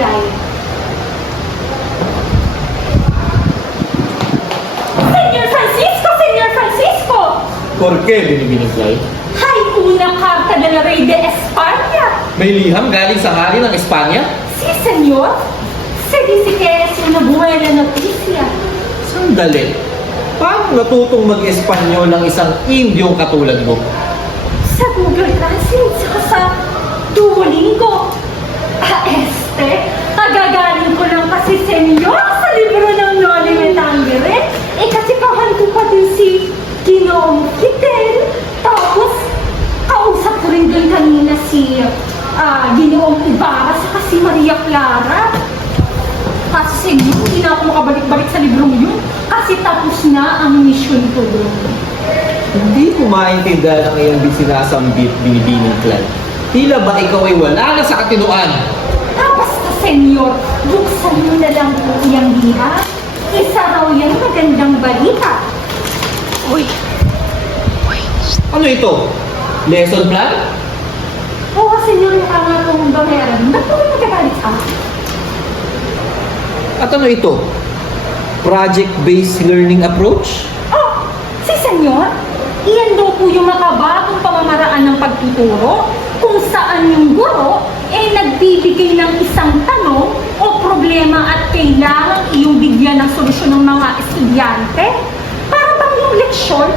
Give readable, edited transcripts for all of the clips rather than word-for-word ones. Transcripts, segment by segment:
binibigay. Senyor Francisco! Senyor Francisco! ¿Por qué binibinigay? Hay una carta de la Rey de España. May liham galing sa hari ng Espanya? Sí, señor. Se dice que es una buena noticia. Sandali. Paano natutong mag-Espanyol ng isang Indyong katulad mo? Sa Google Translate, saka sa Duolingo. Kagagaling ko lang kasi, senyor, sa libro ng Noli Me Tangere. Kasi kahanto pa din si Ginoong Fidel. Tapos, kausap ko rin doon kanina si Ginoong Ibarra saka si Maria Clara. Kasi senyor, hindi na ako makabalik-balik sa librong yun. Kasi tapos na ang mission ko doon. Hindi ko maintindihan ang iyong sinasambit, binibining Clyde. Tila ba ikaw ay wala na sa katinuan? Basta senyor, buksan mo na lang po iyang diha. Isa raw yan magandang balita. Uy. Ano ito? Lesson plan? Oo, senyor, yung nga pong bameran. Ba't po kayo magagalit sa akin? At ano ito? Project-based learning approach? Oh, si senyor, iyan daw po yung makabagong pamamaraan ng pagtuturo kung saan yung guro nagbibigay ng isang tanong o problema at kailangan iyong bigyan ng solusyon ng mga estudyante para bang yung leksyon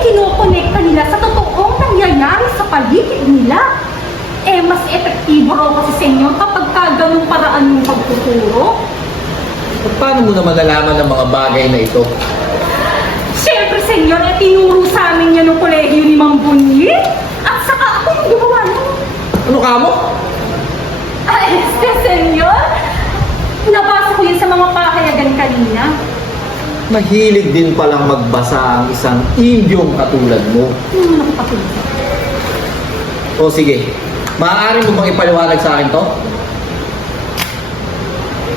kinokonekta nila sa totoong nangyayari sa paligid nila. Mas epektibo raw kasi senyor kapag ganung paraan ng pagtuturo. At paano mo naman nalaman ng mga bagay na ito? Siyempre, senyor, tinuro sa amin yan ng kolehiyo ni Mang Bunyi. At saka ako yung gumawa nun. Ano ka mo? Senyor, nabasa ko yun sa mga pahayagan kanina. Mahilig din palang magbasa ang isang Indyong katulad mo. Nakapatuloy. O sige, maaari mo bang ipaliwanag sa akin to?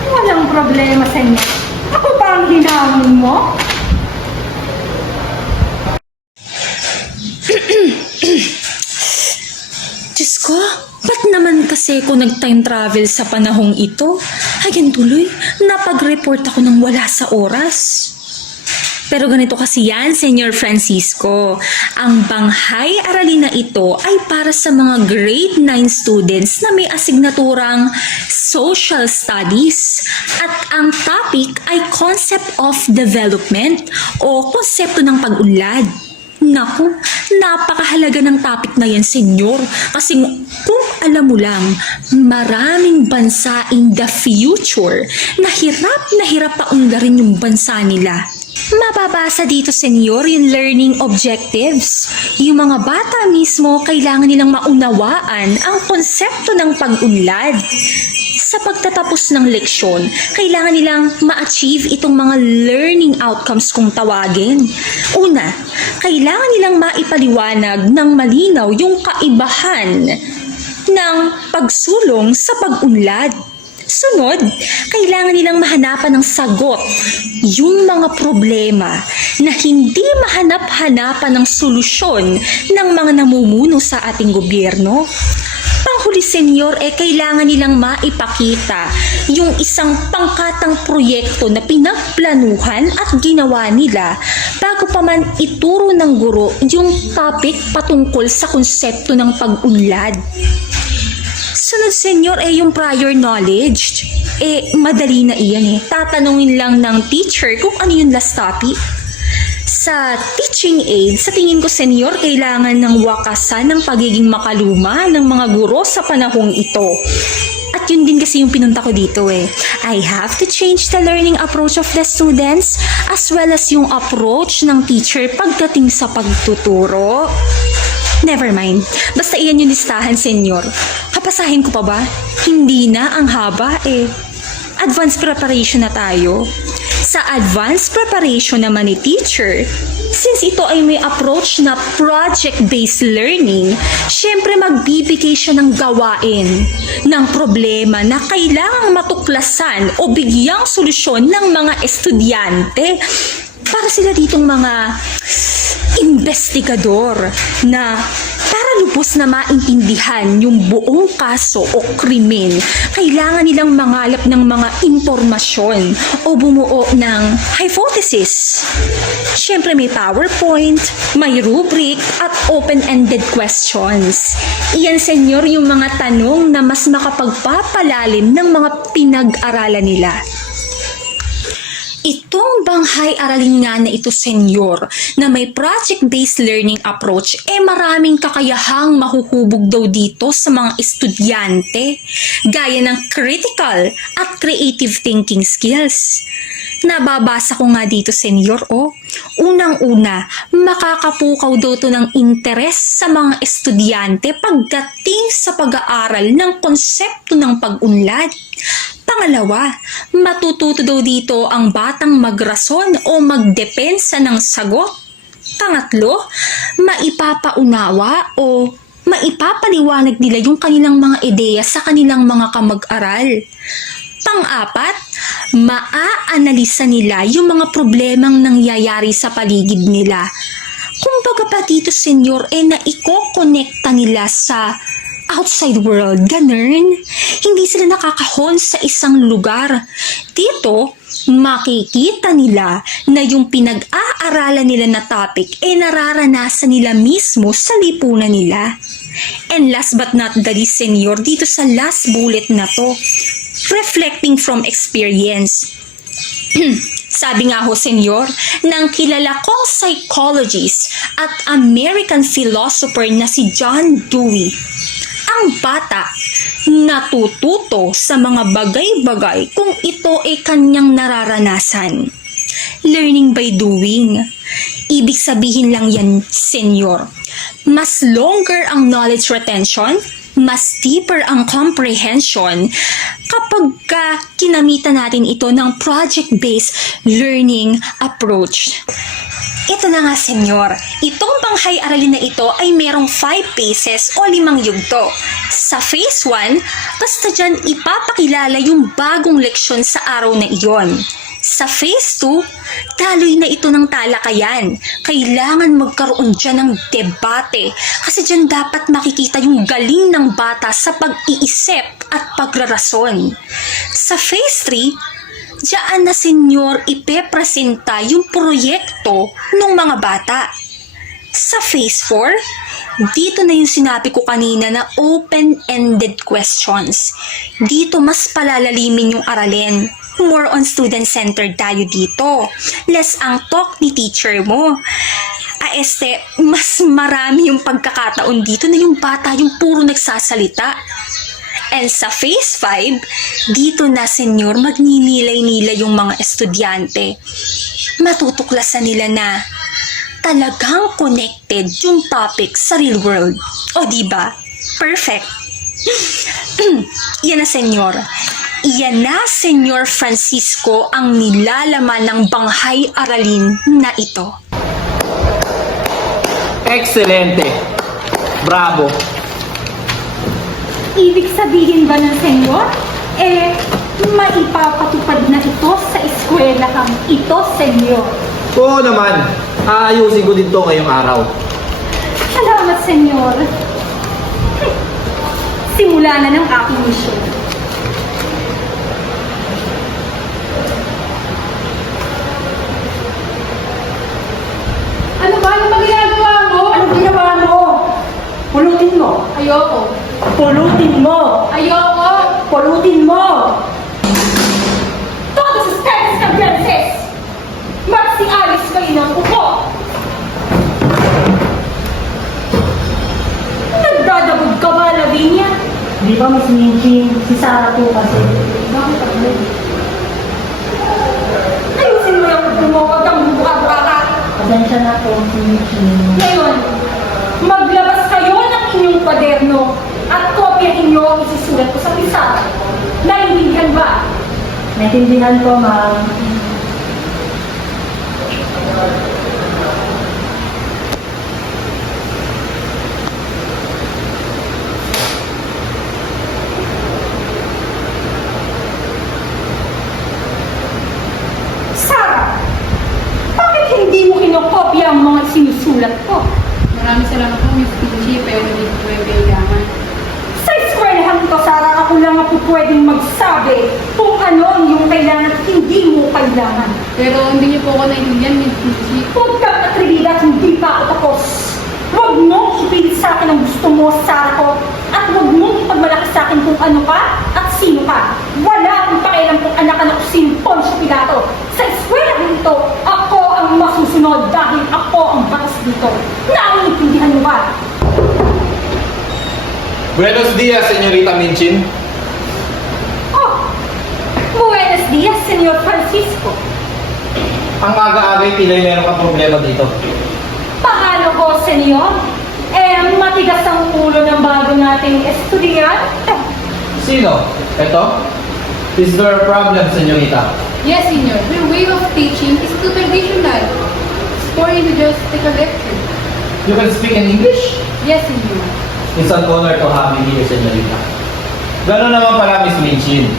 Walang problema, senyor. Ako ba ang hinamon mo? Diyos ko, ba't naman kasi ako nag-time travel sa panahong ito? Ayan tuloy, napag-report ako ng wala sa oras. Pero ganito kasi yan, Senyor Francisco. Ang banghay-aralin na ito ay para sa mga grade 9 students na may asignaturang Social Studies. At ang topic ay Concept of Development o konsepto ng pag-unlad. Naku, napakahalaga ng topic na yan, senyor. Kasi kung alam mo lang, maraming bansa in the future na hirap paunlarin yung bansa nila. Mababasa dito, senyor, yung learning objectives. Yung mga bata mismo, kailangan nilang maunawaan ang konsepto ng pag-unlad. Sa pagtatapos ng leksyon, kailangan nilang ma-achieve itong mga learning outcomes kung tawagin. Una, kailangan nilang maipaliwanag ng malinaw yung kaibahan ng pagsulong sa pag-unlad. Sunod, kailangan nilang mahanapan ng sagot yung mga problema na hindi mahanap-hanapan ng solusyon ng mga namumuno sa ating gobyerno. Panghuli, senyor, kailangan nilang maipakita yung isang pangkatang proyekto na pinagplanuhan at ginawa nila bago pa man ituro ng guro yung topic patungkol sa konsepto ng pag-unlad. Sunod, senyor, yung prior knowledge. Madali na iyan Tatanungin lang ng teacher kung ano yung last topic. Sa teaching aid, sa tingin ko, senyor, kailangan ng wakasan ng pagiging makaluma ng mga guro sa panahong ito. At yun din kasi yung pinunta ko dito I have to change the learning approach of the students as well as yung approach ng teacher pagdating sa pagtuturo. Never mind. Basta iyan yung listahan, senyor. Papasahin ko pa ba? Hindi na, ang haba Advanced preparation na tayo. Sa advanced preparation naman ni teacher, since ito ay may approach na project-based learning, syempre magbibigay siya ng gawain, ng problema na kailangang matuklasan o bigyang solusyon ng mga estudyante para sila ditong mga investigador na Para lubos na maintindihan yung buong kaso o krimen, kailangan nilang mangalap ng mga impormasyon o bumuo ng hypothesis. Siyempre may PowerPoint, may rubric at open-ended questions. Iyan, senyor, yung mga tanong na mas makapagpapalalim ng mga pinag-aralan nila. Itong banghay-aralin nga na ito, senyor, na may project-based learning approach, maraming kakayahang mahuhubog daw dito sa mga estudyante, gaya ng critical at creative thinking skills. Nababasa ko nga dito, senyor, unang-una, makakapukaw daw to ng interes sa mga estudyante pagdating sa pag-aaral ng konsepto ng pag-unlad. Pangalawa, matututo daw dito ang batang magrason o magdepensa ng sagot. Pangatlo, maipapaunawa o maipapaliwanag nila yung kanilang mga ideya sa kanilang mga kamag-aral. Pang-apat, maaanalisa nila yung mga problemang nangyayari sa paligid nila. Kumbaga pa dito, senyor, naiko-connecta nila sa outside world, ganun. Hindi sila nakakahon sa isang lugar. Dito, makikita nila na yung pinag-aaralan nila na topic nararanasan nila mismo sa lipunan nila. And last but not the least, senyor, dito sa last bullet na to, reflecting from experience. Sabi nga ho, senyor, ng kilala kong psychologist at American philosopher na si John Dewey, ang bata natututo sa mga bagay-bagay kung ito ay kanyang nararanasan. Learning by doing. Ibig sabihin lang yan, senyor. Mas longer ang knowledge retention, mas deeper ang comprehension kapag kinamitan natin ito ng project-based learning approach. Ito na nga, senyor. Itong banghay-aralin na ito ay merong 5 phases o 5 yugto. Sa phase 1, basta dyan ipapakilala yung bagong leksyon sa araw na iyon. Sa phase 2, daloy na ito ng talakayan. Kailangan magkaroon dyan ng debate kasi dyan dapat makikita yung galing ng bata sa pag-iisip at pagrarason. Sa phase 3, diyan na, senyor, ipepresenta yung proyekto ng mga bata. Sa phase 4, dito na yung sinabi ko kanina na open-ended questions. Dito mas palalalimin yung aralin. More on student-centered tayo dito. Less ang talk ni teacher mo. Mas marami yung pagkakataon dito na yung bata yung puro nagsasalita. And sa phase 5, dito na, senyor, magninilay-nilay yung mga estudyante. Matutuklasan nila na talagang connected yung topic sa real world. O, diba? Perfect. Iyan na, senyor. Iyan na, Senyor Francisco, ang nilalaman ng banghay-aralin na ito. Excelente. Bravo. Ibig sabihin ba ng senyor? Maipapatupad na ito sa eskwelahang ito, senyor. Oo naman. Aayusin ko din to ngayong araw. Salamat, senyor. Simula na ng aking mission. Ano ba? Ano ba ginagawa mo? Ano ginawa mo? Pulutin mo. Ayoko. Pulutin mo. Ayoko. Pulutin mo. Todos ustedes campeones! Magsialis kayo ng upo! Nagdadabog ka ba, Lavinia? Di ba, Miss Minching? Si Sarah po kasi. Bakit ako? Ayusin mo yung bumukod ang buka-buka ka. Pasensya na po, Miss Minching. Ngayon, maglabas kayo ng inyong kwaderno at kopyahin niyo ang isusulat ko sa pizarra. Naintindihan ba? Naintindihan ko, ma'am. Sarah, bakit hindi mo kinokopya ang mga sinusulat ko? Maraming salamat po, Miss Pinji, pero hindi kailangan. Pero hindi niyo po ako naiintindihan, Miss Michi. Huwag kang atribida at hindi pa ako tapos. Huwag mong ipilit sa akin ang gusto mo, Sara ko. At huwag mong ipagmalaki sa akin kung ano ka at sino ka. Wala akong pakialam kung anak ka ng sinong Poncio Pilato. Sa eskwela ito, ako ang masusunod dahil ako ang batas dito. Naiintindihan mo ba? Buenos dias, Senyorita Minchin. Oh, buenos dias, Senyor Francisco. Ang aga-agay tila'y meron kang problema dito. Paano ko, senyor? Matigas ang ulo ng bago nating estudyante. Sino? Ito? Is there a problem, Senyorita? Yes, Senyor. Your way of teaching is too traditional. It's boring to just take a lecture. You can speak in English? Yes, Senyor. It's an honor to have you here, Senyorita. Gano'n naman pala, Miss Minchin.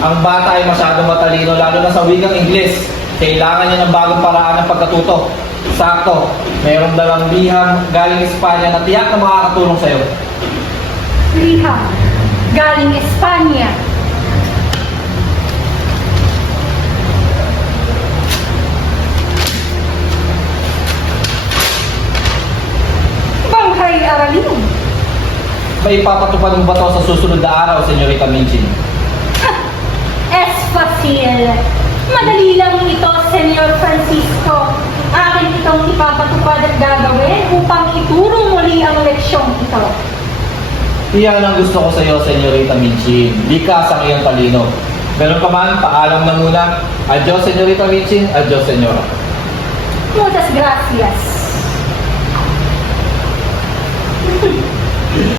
Ang bata ay masyadong matalino, lalo na sa wikang Ingles. Kailangan niya ng bagong paraan ng pagkatuto. Sakto, mayroong dalang bihang galing Espanya na tiyak na makakatulong sa'yo. Liha, galing Espanya. Banghay aralin. May ipapatupad mo ba ito sa susunod na araw, Senyorita Minchin? Es facile. Madali lang ito, Senyor Francisco. Akin itong ipapatupad at gagawin upang ituro muli ang leksyong ito. Iyan ang gusto ko sa iyo, Senyorita Minchin. Likas ang iyong talino. Ganun pa man, paalam na muna. Adios, Senyorita Minchin. Adios, Senyora. Muchas gracias.